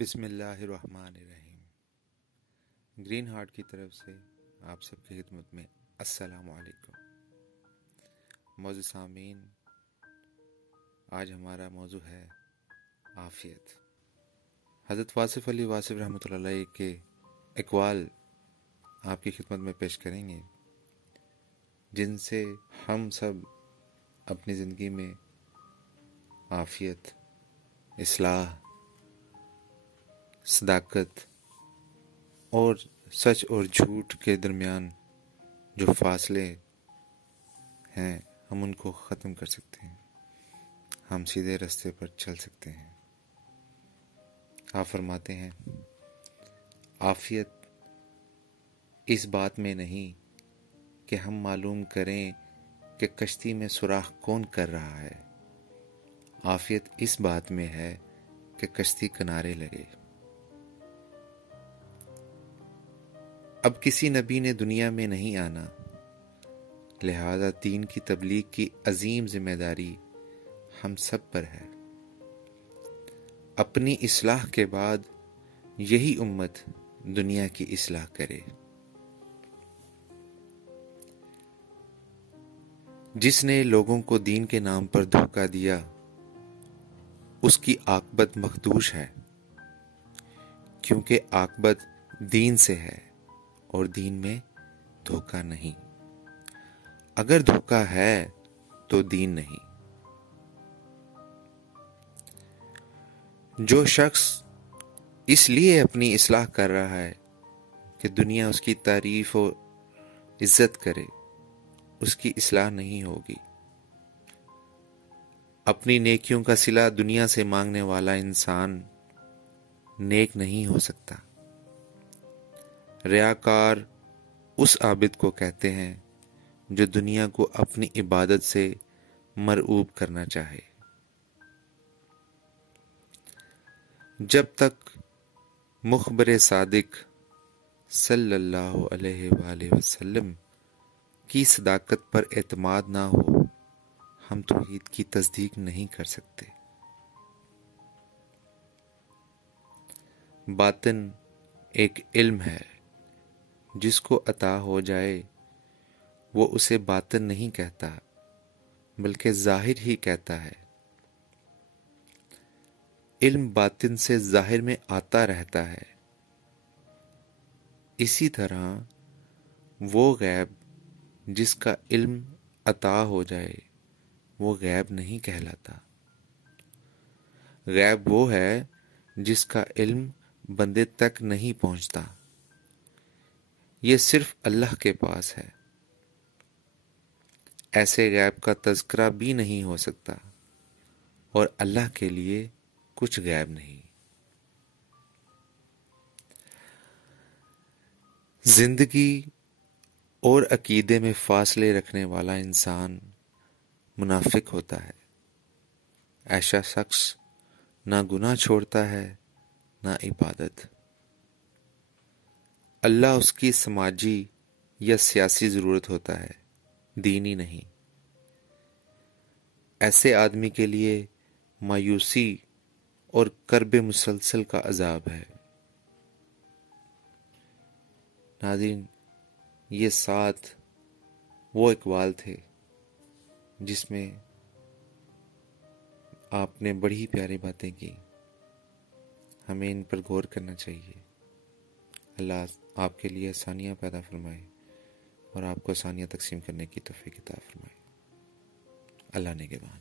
بسم اللہ الرحمن الرحیم۔ گرین ہارٹ کی طرف سے آپ سب کی خدمت میں السلام علیکم۔ موضوع سامعین، آج ہمارا موضوع ہے عافیت۔ حضرت واصف علی واصف رحمۃ اللہ علیہ کے اقوال آپ کی خدمت میں پیش کریں گے، جن سے ہم سب اپنی زندگی میں عافیت، اصلاح، صداقت اور سچ اور جھوٹ کے درمیان جو فاصلے ہیں ہم ان کو ختم کر سکتے ہیں، ہم سیدھے راستے پر چل سکتے ہیں۔ آپ فرماتے ہیں، عافیت اس بات میں نہیں کہ ہم معلوم کریں کہ کشتی میں سوراخ کون کر رہا ہے، عافیت اس بات میں ہے کہ کشتی کنارے لگے۔ اب کسی نبی نے دنیا میں نہیں آنا، لہذا دین کی تبلیغ کی عظیم ذمہ داری ہم سب پر ہے۔ اپنی اصلاح کے بعد یہی امت دنیا کی اصلاح کرے۔ جس نے لوگوں کو دین کے نام پر دھوکہ دیا، اس کی عاقبت مخدوش ہے، کیونکہ عاقبت دین سے ہے اور دین میں دھوکہ نہیں۔ اگر دھوکہ ہے تو دین نہیں۔ جو شخص اس لیے اپنی اصلاح کر رہا ہے کہ دنیا اس کی تعریف و عزت کرے، اس کی اصلاح نہیں ہوگی۔ اپنی نیکیوں کا صلہ دنیا سے مانگنے والا انسان نیک نہیں ہو سکتا۔ ریاکار اس عابد کو کہتے ہیں جو دنیا کو اپنی عبادت سے مرعوب کرنا چاہے۔ جب تک مخبر صادق صلی اللہ علیہ وآلہ وسلم کی صداقت پر اعتماد نہ ہو، ہم توحید کی تصدیق نہیں کر سکتے۔ باطن ایک علم ہے، جس کو عطا ہو جائے وہ اسے باطن نہیں کہتا بلکہ ظاہر ہی کہتا ہے۔ علم باطن سے ظاہر میں آتا رہتا ہے۔ اسی طرح وہ غیب جس کا علم عطا ہو جائے وہ غیب نہیں کہلاتا۔ غیب وہ ہے جس کا علم بندے تک نہیں پہنچتا، یہ صرف اللہ کے پاس ہے۔ ایسے غیب کا تذکرہ بھی نہیں ہو سکتا، اور اللہ کے لیے کچھ غیب نہیں۔ زندگی اور عقیدے میں فاصلے رکھنے والا انسان منافق ہوتا ہے۔ ایسا شخص نہ گناہ چھوڑتا ہے نہ عبادت۔ اللہ اس کی سماجی یا سیاسی ضرورت ہوتا ہے، دینی نہیں۔ ایسے آدمی کے لیے مایوسی اور کرب مسلسل کا عذاب ہے۔ ناظرین، یہ 7 وہ اقوال تھے جس میں آپ نے بڑی پیاری باتیں کی، ہمیں ان پر غور کرنا چاہیے۔ اللہ آپ کے لیے آسانیاں پیدا فرمائے اور آپ کو آسانیاں تقسیم کرنے کی توفیق عطا فرمائے۔ اللہ نگہبان۔